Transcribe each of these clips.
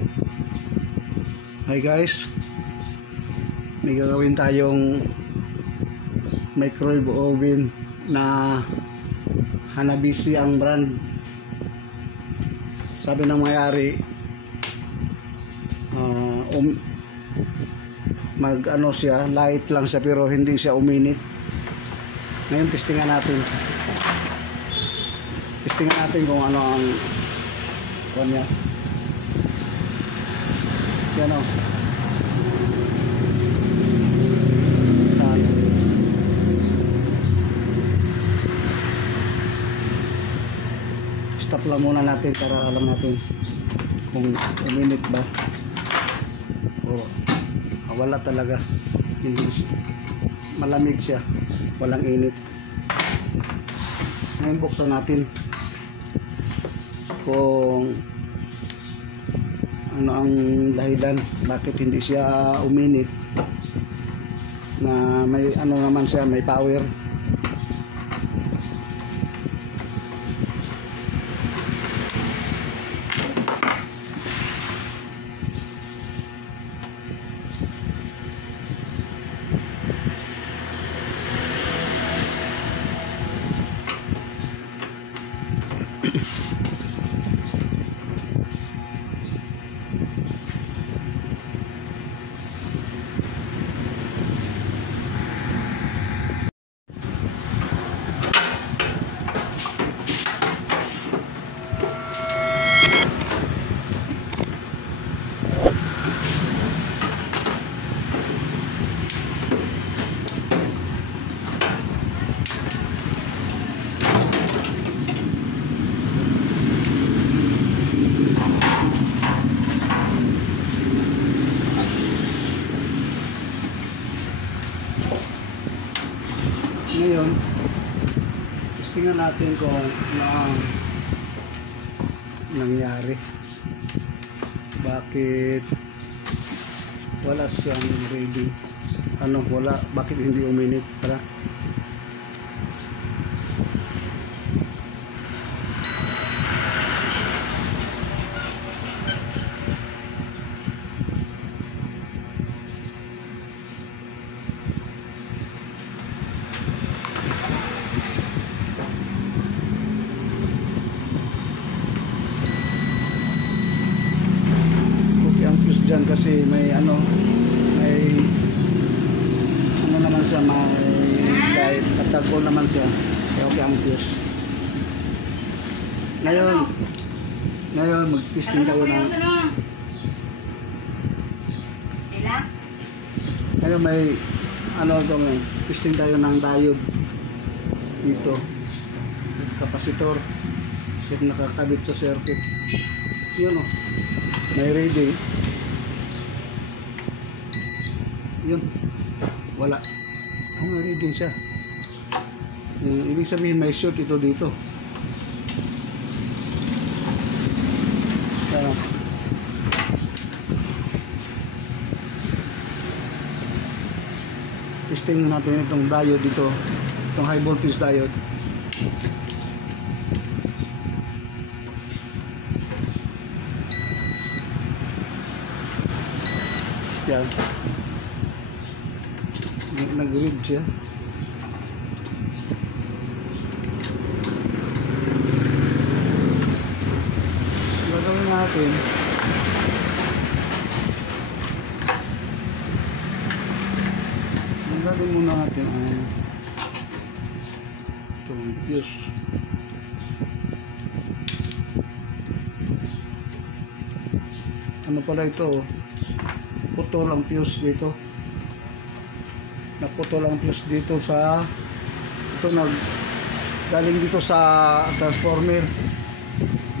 Hi guys, may gagawin tayong microwave oven na Hanabishi ang brand. Sabi ng may-ari mag ano siya, light lang siya pero hindi siya uminit. Ngayon testingan natin kung ano ang kanya. Yan o. Stop lang muna natin para alam natin kung uminit ba o wala talaga, hindi, malamig siya, walang init. Ngayon buksan natin kung ano ang dahilan bakit hindi siya uminit, na may ano naman siya, may power. Ngayon, testingan natin kung ano ang nangyari. Bakit wala siyang reading? Bakit hindi uminit? Para dyan kasi may ano naman siya, may light at tagpo naman siya, kaya okay ang fuse. Ngayon mag-testing tayo ng ngayon may testing tayo ng diode dito, kapasitor, yung nakakabit sa circuit. Yun o, may reading. Yun, wala. May reading siya. Ibig sabihin may short ito dito. Testing natin itong diode dito, itong high voltage diode. Yan, nag-read siya. Gagawin natin, gagawin muna natin ang itong fuse. Ano pala ito? Putol ang fuse dito. Naputol ang fuse dito sa galing dito sa transformer,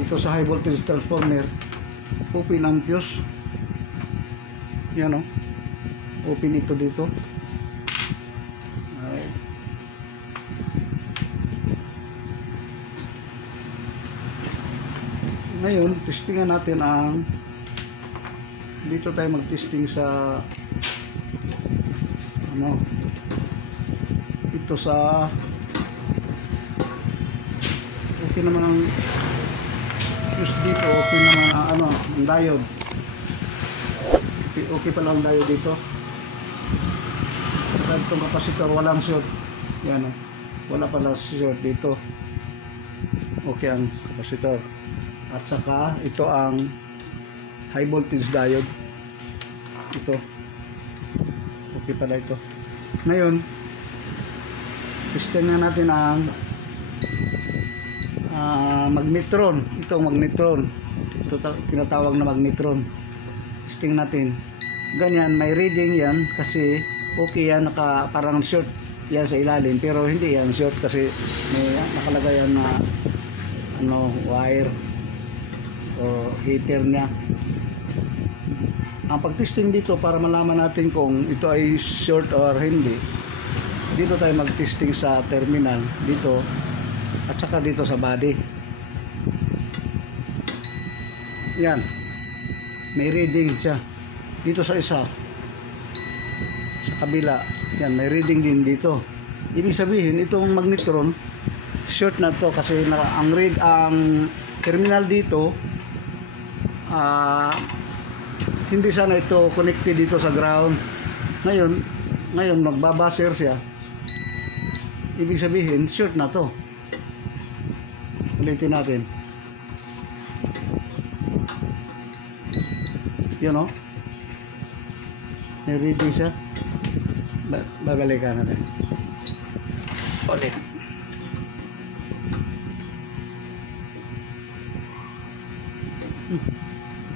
dito sa high voltage transformer. Open ang fuse. Yan o, open ito dito. Ngayon testingan natin ang dito tayo mag-testing sa ito sa okay naman ang fuse dito, okay naman ang ang diode. okay pa lang tayo dito. Saka itong capacitor walang short. Yan o. Wala pala short dito. Okay ang capacitor. At saka ito ang high voltage diode. Ito. Okay pala ito. Ngayon, testing na natin ang magnetron. Ito ang magnetron. Ito tinatawag na magnetron. Testing natin. Ganyan, may reading yan kasi okay yan, parang short yan sa ilalim, pero hindi yan short kasi may nakalagay yan na wire o heater niya. Ang pagtesting dito para malaman natin kung ito ay short or hindi, dito tayo mag-testing sa terminal dito at saka dito sa body. Yan, may reading siya dito sa isa, sa kabila. Yan, may reading din dito. Ibig sabihin itong magnetron short na to kasi ang terminal dito hindi sana ito connected dito sa ground. Ngayon magbabaser siya. Ibig sabihin short na to. Ulitin natin. Yun o. May reading siya. Babalikan natin. Ulit.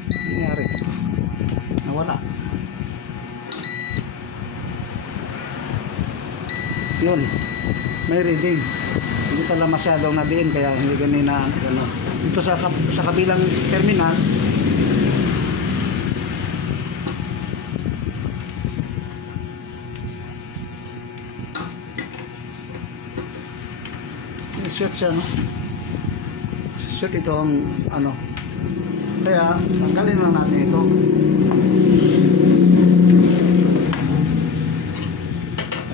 Nangyari. Nawala. Yun. May reading. Hindi pala masyadong nabiin kaya hindi ganina Ito sa kabilang terminal. Short siya, no? Short ito ang kaya tanggalin lang natin ito.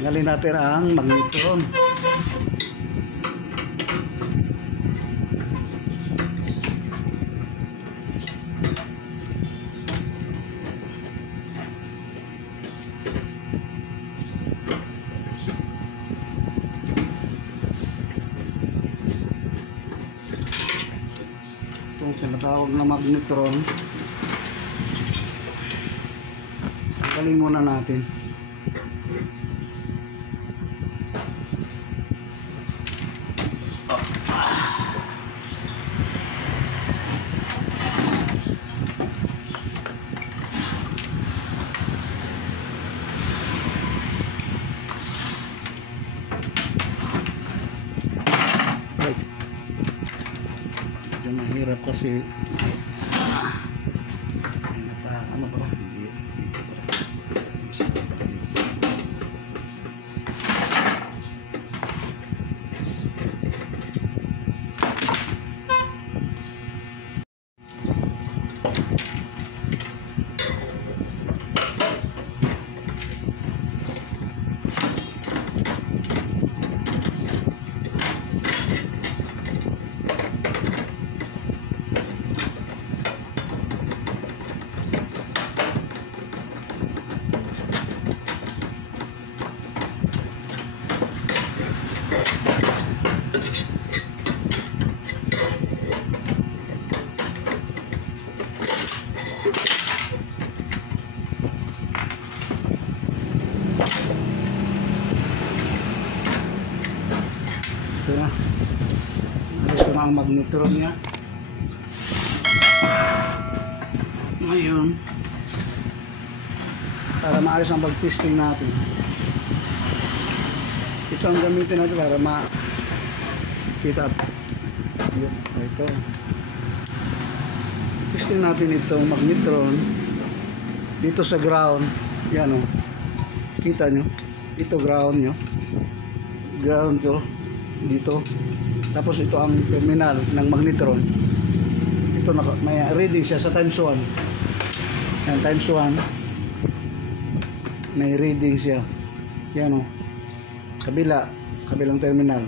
Tanggalin natin ang magnetron. Itong tinatawag na magnetron, tanggalin muna natin. Mahirap kasi ano ba hindi dito para isa pa pala dito. Ito na. Alis ko na ang magnetron niya. Ngayon, para maayos ang pag-testing natin, ito ang gamitin natin para makita. Ito. Testing natin itong magnetron dito sa ground. Yan o. Kita nyo? Ito ground nyo. Ground to. Dito. Tapos ito ang terminal ng magnetron. Ito may reading siya sa times 1. Yan, times 1. May reading siya. Yan o. Kabilang terminal.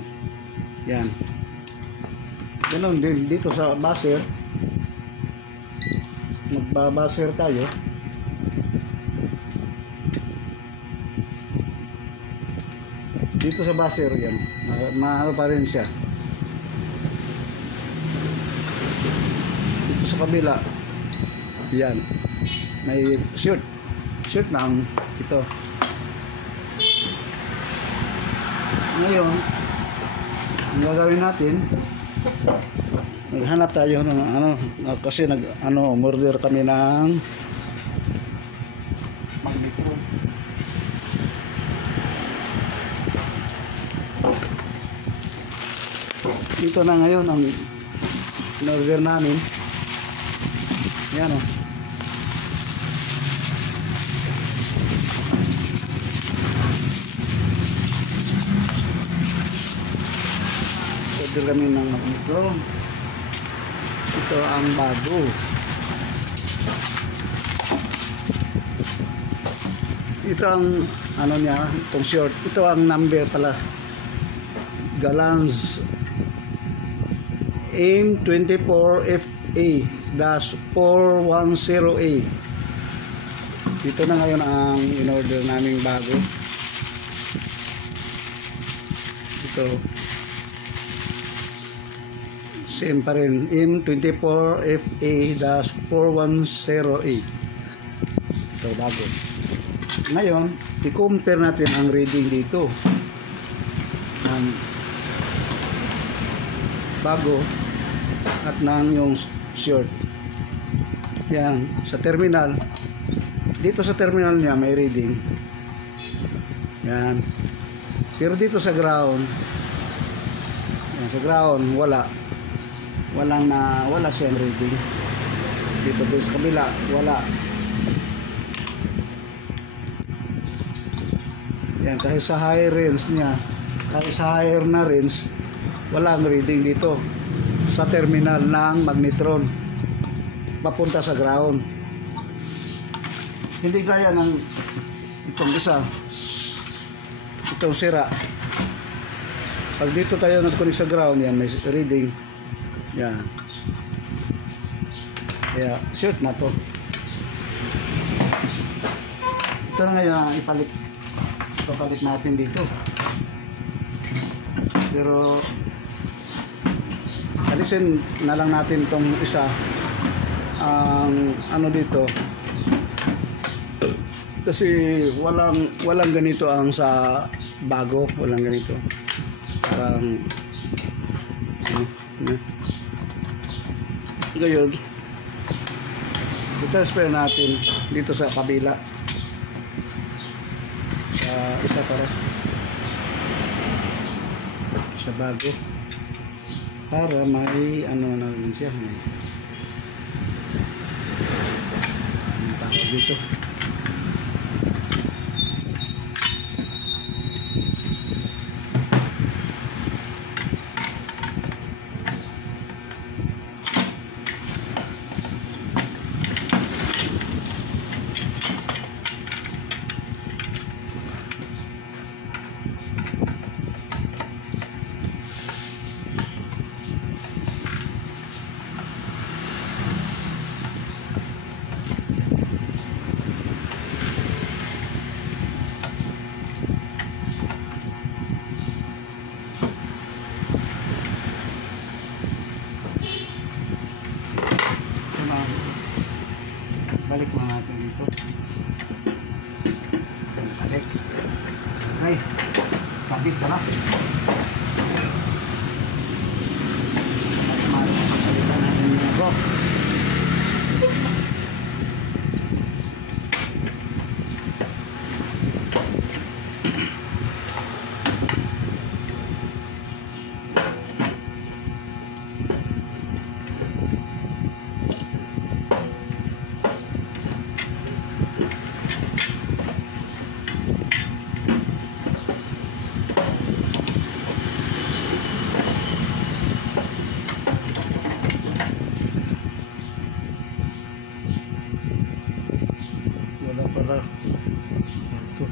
Yan. Ganun din dito sa buzzer. Magbabaser tayo. Dito sa buzzer yan, maano pa rin siya. Dito sa kabila, yan, may shoot na ang ito. Ngayon, ang gagawin natin, maghanap tayo ng kasi order kami ng magnetron. Dito na ngayon ang in-order namin. Yan o. Order kami ng magnetron. Ito ang bago. Ito ang niya, itong short. Ito ang number pala. Galans AIM24FA-410A. Dito na ngayon ang in-order naming bago. Ito. Same pa rin. AIM24FA-410A. Ito bago. Ngayon, i-compare natin ang reading dito. Bago at nang yung short. Yan, sa terminal. Dito sa terminal niya may reading. Yan. Pero dito sa ground, yan, sa ground wala siyang reading. Dito sa kabila wala. Yan, kahit sa high range niya, kahit sa higher na range, walang reading dito sa terminal ng magnetron papunta sa ground. Hindi gaya ng itong isa, itong sira. Pag dito tayo nag-connect sa ground, yan may reading. Yan. Kaya short na to. Ito na ngayon ang ipapalit natin dito. Pero alisin na lang natin tong isa ang dito kasi walang ganito ang sa bago, walang ganito. Parang ngayon i-transfer natin dito sa kabila sa isa para sa bago para may na rin siya, may tawag dito. Balik mga natin dito. Balik. Ay, kabit ka na. Magsalita natin mga bro. Para ito.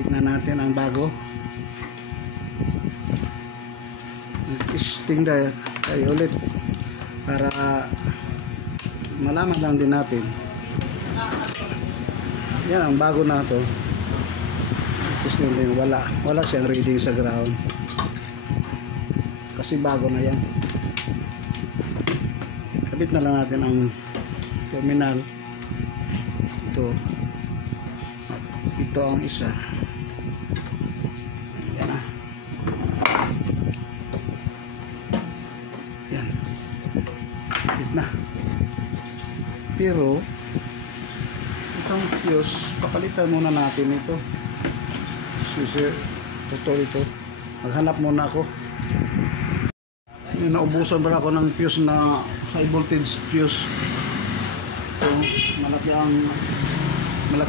kabit na natin ang bago. Testing tayo ulit para malaman lang din natin. Yan ang bago na to. Testing din, wala siyang reading sa ground kasi bago na yan. Kabit na lang natin ang terminal. Ito at ito ang isa. Yan na. Yan, kabit na. Pero itong fuse, papalitan muna natin ito. Susi, ito. Maghanap muna ako. Naubusan pala ako ng fuse na high voltage fuse. So, malaki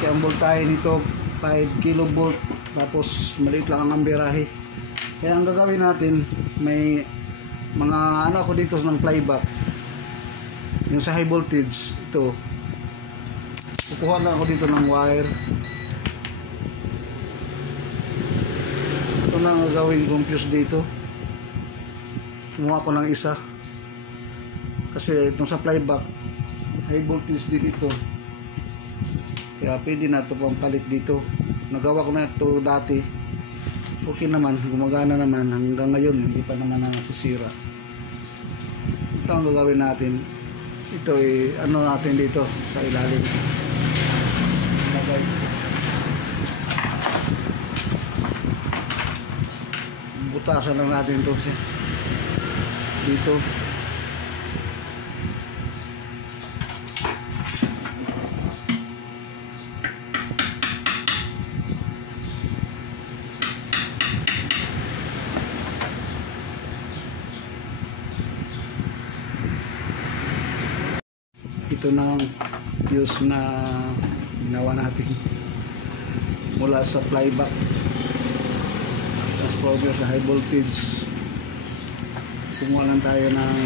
ang voltahe nito, 5 kilovolt, tapos maliit lang ang amperahe. Kaya ang gagawin natin, may mga ako dito ng playback. Yung sa high voltage, ito. Kukuha lang ako dito ng wire. Ito na ang gagawin kong fuse dito. Kumuha ko ng isa. Kasi itong sa playback, high voltage din ito. Kaya pwede na ito pang palit dito. Nagawa ko na ito dati. Okay naman, gumagana naman. Hanggang ngayon, hindi pa naman nasisira. Ito ang gagawin natin. Ito ay natin dito sa ilalim. Butasan lang natin ito dito. Ito na ang fuse na ginawa natin mula sa flyback transformer sa high voltage. Kumuha lang tayo ng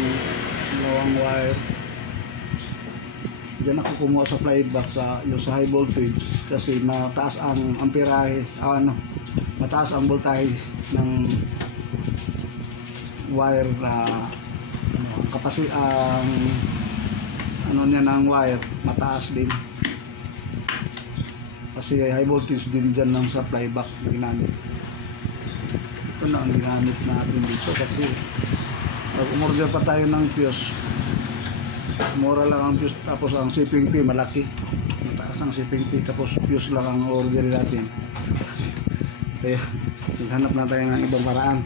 gawang wire. Diyan ako kumuha sa flyback sa high voltage kasi mataas ang amperahe, mataas ang voltahe ng wire na niya ng wire mataas din kasi high voltage din dyan lang sa flyback na ginamit. Ito na ang ginamit natin dito kasi umorder pa tayo ng fuse, mura lang ang fuse, tapos ang shipping fee malaki, mataas ang shipping fee, tapos fuse lang ang order natin. Kaya naghanap na tayo ng ibang paraan.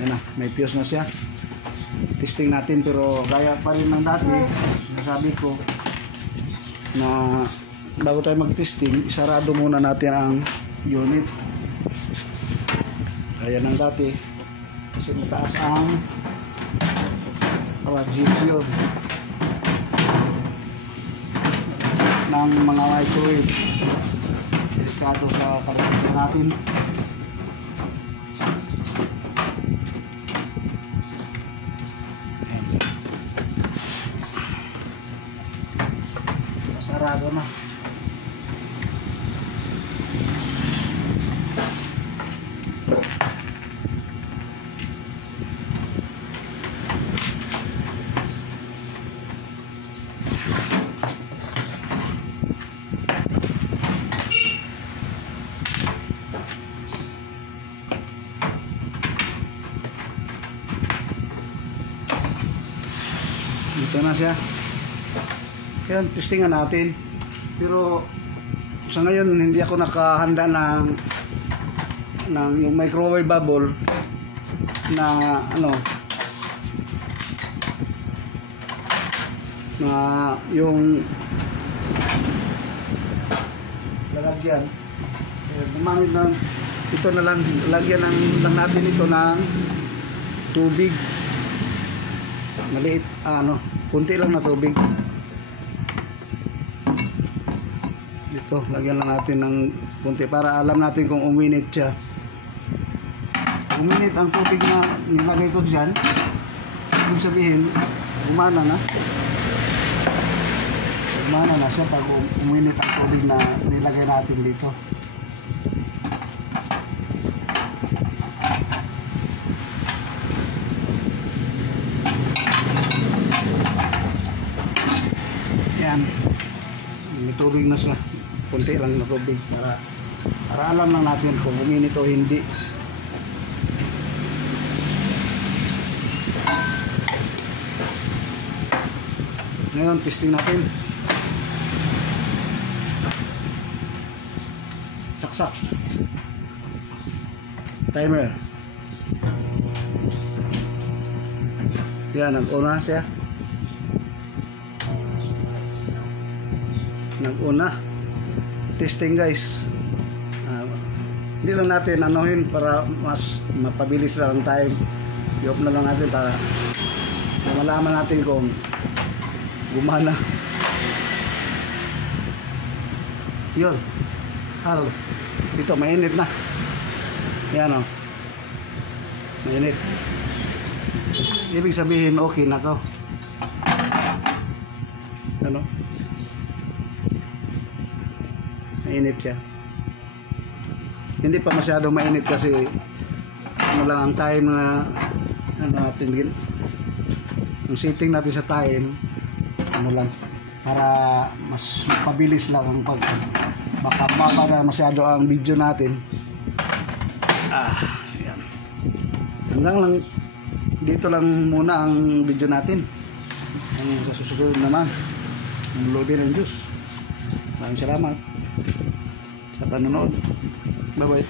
Yan na, may fuse na siya. Testing natin, pero gaya pa rin ng dati. Sinasabi ko na bago tayo mag-testing, isarado muna natin ang unit gaya ng dati kasi mataas ang radiation ng mga microwave. Delikado sa karakter natin. Sarado na. Dito na siya. Yan, testingan natin. Pero sa ngayon hindi ako nakahanda ng yung microwave bubble na na yung lalagyan. Gumamit ng ito na lang, lagyan lang natin ito ng tubig. Maliit, kunti lang na tubig. Ito, lagyan lang natin ng kunti para alam natin kung uminit siya. Uminit ang tubig na nilagay ko dyan, ibig sabihin, umana na. Umana na siya pag uminit ang tubig na nilagay natin dito. tubig na siya. Kunti lang na tubig para alam lang natin kung uminit o hindi. Ngayon, testing natin. Saksak. Timer. Yan, nag-una siya. Nag-una. Testing guys. Hindi lang natin anuhin para mas mapabilis lang ang time. I-off na lang natin para malaman natin kung gumana. Yun. Dito mainit na. Yan o. Mainit. Ibig sabihin okay na to. Ano? Mainit siya. Hindi pa masyadong mainit kasi ano lang ang time na ano natin din. Ang setting natin sa time ano lang para mas mapabilis lang ang baka mapapa masyado ang video natin. Yan. Hanggang lang dito lang muna ang video natin. Ang sa susunod naman ang Lodi ng Diyos. Maraming salamat sa panonood. Bye bye.